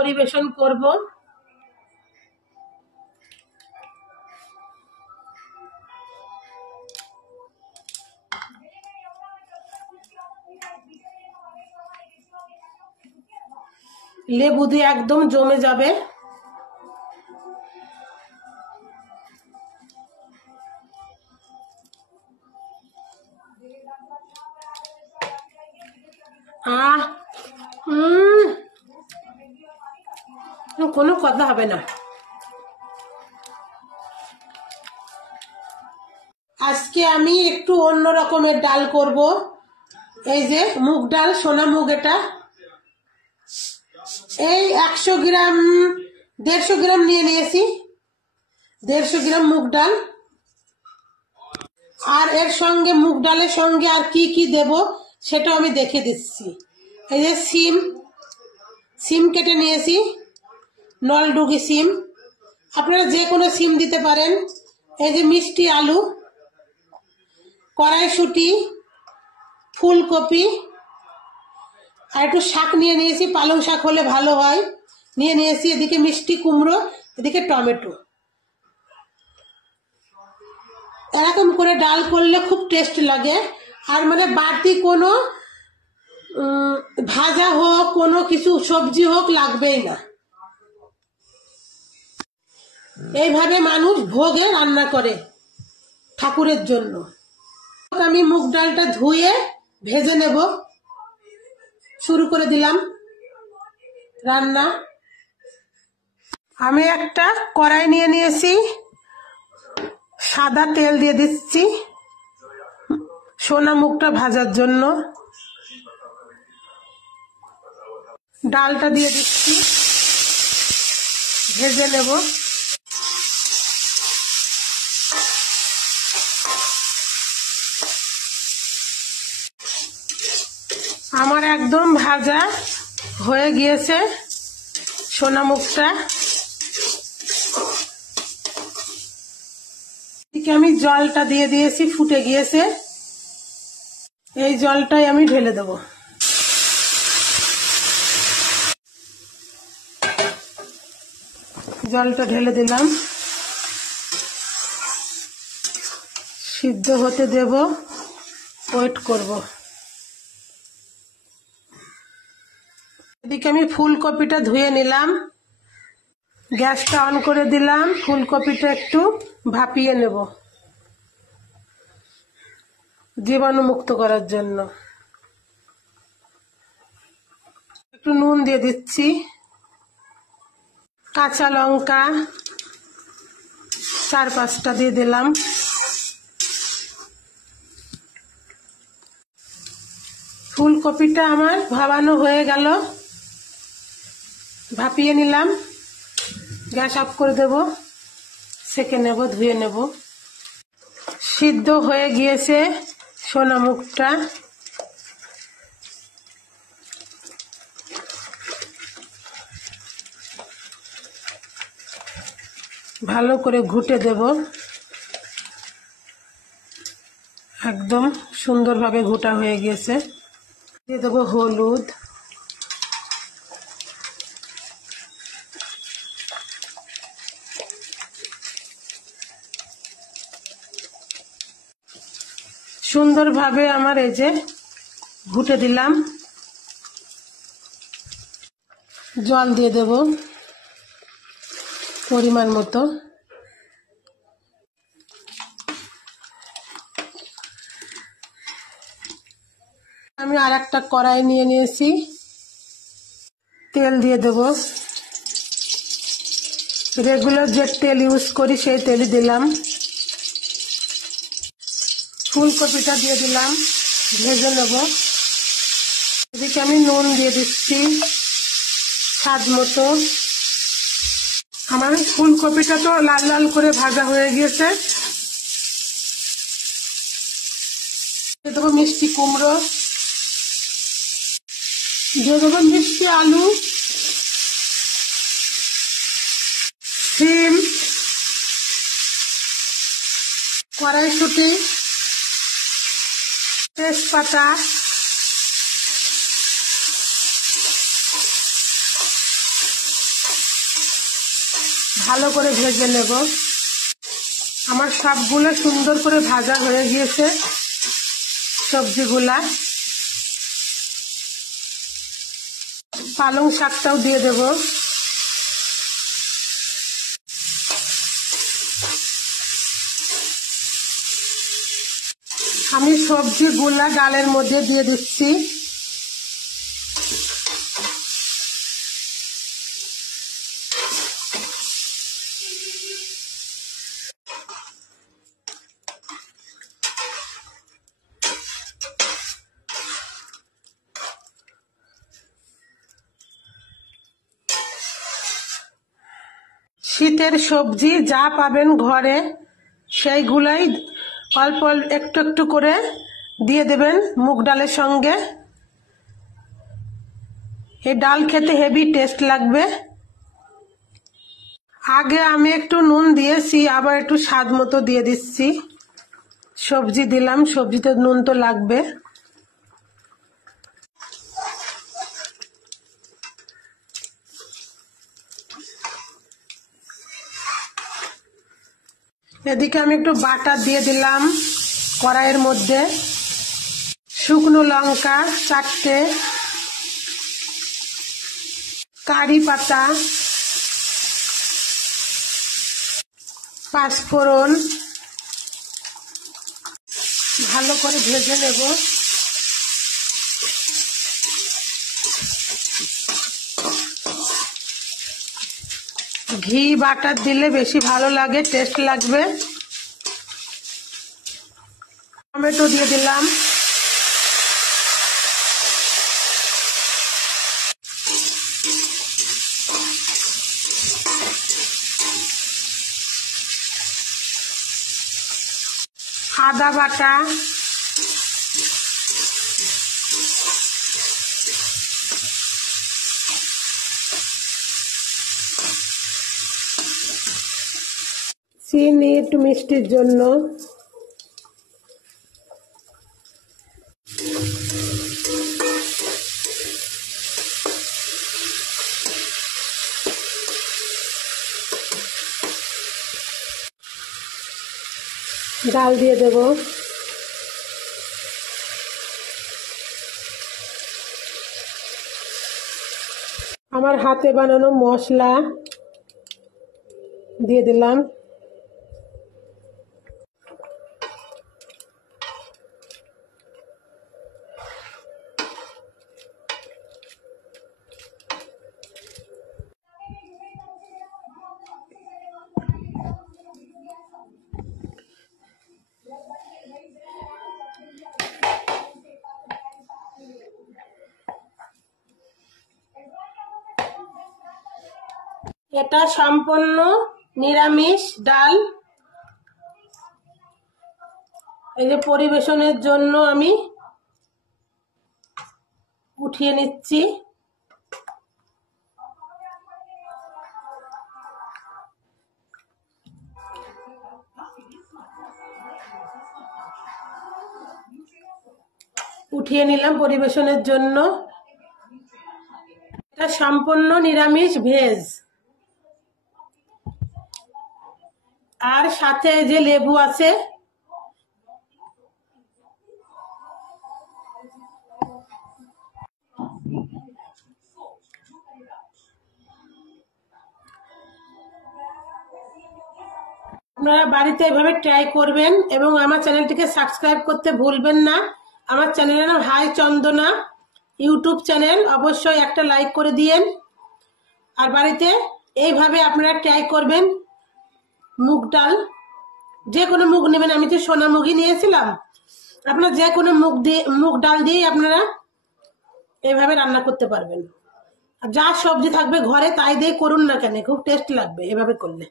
পরিবেশন করব। লেবু দিয়ে একদম জমে যাবে। কোনো কথা হবে না। আজকে আমি একটু অন্য রকমের ডাল করব। এই যে মুগ ডাল, সোনা মুগ, এটা এই 100 গ্রাম 150 গ্রাম নিয়ে নিয়েছি। 150 গ্রাম মুগ ডাল। আর এর সঙ্গে মুগ ডালের সঙ্গে আর কি কি দেব সেটা আমি দেখে দিচ্ছি। এই যে সিম কেটে নিয়েছি, নলডুগি সিম, আপনারা যে কোনো সিম দিতে পারেন। এই যে মিষ্টি আলু, কড়াইশুঁটি, ফুলকপি, আর একটু শাক নিয়ে নিয়েছি, পালং শাক হলে ভালো হয়, নিয়ে নিয়েছি। এদিকে মিষ্টি কুমড়ো, এদিকে টমেটো। এরকম করে ডাল করলে খুব টেস্ট লাগে। আর মানে বাড়তি কোনো ভাজা হোক, কোনো কিছু সবজি হোক লাগবেই না। এইভাবে মানুষ ভোগে রান্না করে ঠাকুরের জন্য। আমি মুগ ডালটা ধুয়ে ভেজে নেব। শুরু করে দিলাম রান্না। আমি একটা কড়াই নিয়ে নিয়েছি, সাদা তেল দিয়ে দিচ্ছি সোনা মুগটা ভাজার জন্য। ডালটা দিয়ে দিচ্ছি, ভেজে নেব। আমার একদম ভাজা হয়ে গিয়েছে সোনা মুগটা। এদিকে আমি জলটা দিয়ে দিয়েছি, ফুটে গিয়েছে। এই জলটাই আমি ঢেলে দেব। জলটা ঢেলে দিলাম, সিদ্ধ হতে দেব, ওয়েট করব। এদিকে আমি ফুলকপিটা ধুয়ে নিলাম, গ্যাসটা অন করে দিলাম। ফুলকপিটা একটু ভাপিয়ে নেব জীবাণু মুক্ত করার জন্য। একটু নুন দিয়ে দিচ্ছি, কাঁচা লঙ্কা 4-5টা দিয়ে দিলাম। ফুলকপিটা আমার ভাপানো হয়ে গেল, ভাপিয়ে নিলাম। গ্যাস অফ করে দেব, সেকে নেব, ধুয়ে নেব। সিদ্ধ হয়ে গিয়েছে সোনা মুগটা। ভালো করে ঘুটে দেব, একদম সুন্দরভাবে ঘুটা হয়ে গিয়েছে। দিয়ে দেবো হলুদ, সুন্দরভাবে আমার এই যে ঘুটে দিলাম। জল দিয়ে দেব পরিমাণ মতো। আমি আর একটা কড়াই নিয়ে নিয়েছি, তেল দিয়ে দেব। রেগুলার যে তেল ইউজ করি সেই তেলই দিলাম। ফুলকপিটা দিয়ে দিলাম, ভেজে নেব। এদিকে আমি নুন দিয়ে দিচ্ছি স্বাদ মতো। আমার ফুলকপিটা তো লাল লাল করে ভাজা হয়ে গিয়েছে। দিয়ে দেবো মিষ্টি কুমড়ো, দিয়ে দেবো মিষ্টি আলু, সিম, কড়াইশুঁটি, তেজপাতা, ভালো করে ভেজে নেব। আমার সবগুলো সুন্দর করে ভাজা হয়ে গিয়েছে সবজিগুলা। পালং শাকটাও দিয়ে দেব। আমি সবজিগুলা ডালের মধ্যে দিয়ে দিচ্ছি। শীতের সবজি যা পাবেন ঘরে সেইগুলাই অল্প একটু একটু করে দিয়ে দেবেন মুগ ডালের সঙ্গে। এই ডাল খেতে হেভি টেস্ট লাগবে। আগে আমি একটু নুন দিয়েছি, আবার একটু স্বাদ মতো দিয়ে দিচ্ছি। সবজি দিলাম, সবজিতে নুন তো লাগবে। এদিকে আমি একটু বাটার দিয়ে দিলাম কড়াইয়ের মধ্যে। শুকনো লঙ্কা 4টে, কারি পাতা, পাঁচফোড়ন ভালো করে ভেজে নেব। ঘি বাটার দিলে বেশি ভালো লাগে, টেস্ট লাগবে। টমেটো দিয়ে দিলাম। আদা বাটা, চিনি একটু মিষ্টির জন্য, ডাল দিয়ে দেব। আমার হাতে বানানো মশলা দিয়ে দিলাম। এটা সম্পূর্ণ নিরামিষ ডাল। এই যে পরিবেশনের জন্য আমি উঠিয়ে নিচ্ছি। উঠিয়ে নিলাম পরিবেশনের জন্য। এটা সম্পূর্ণ নিরামিষ ভেজ। আর সাথে যে লেবু আছে, আপনারা বাড়িতে এভাবে ট্রাই করবেন এবং আমার চ্যানেলটিকে সাবস্ক্রাইব করতে ভুলবেন না। আমার চ্যানেলের নাম হাই চন্দনা ইউটিউব চ্যানেল। অবশ্যই একটা লাইক করে দিয়েন। আর বাড়িতে এইভাবে আপনারা ট্রাই করবেন। মুগ ডাল, যে কোনো মুগ নেবেন, আমি তো সোনা মুগই নিয়েছিলাম। আপনারা যে কোনো মুগ ডাল দিয়েই আপনারা এইভাবে রান্না করতে পারবেন। আর যা সবজি থাকবে ঘরে তাই দিয়ে করুন না কেন, খুব টেস্ট লাগবে এভাবে করলে।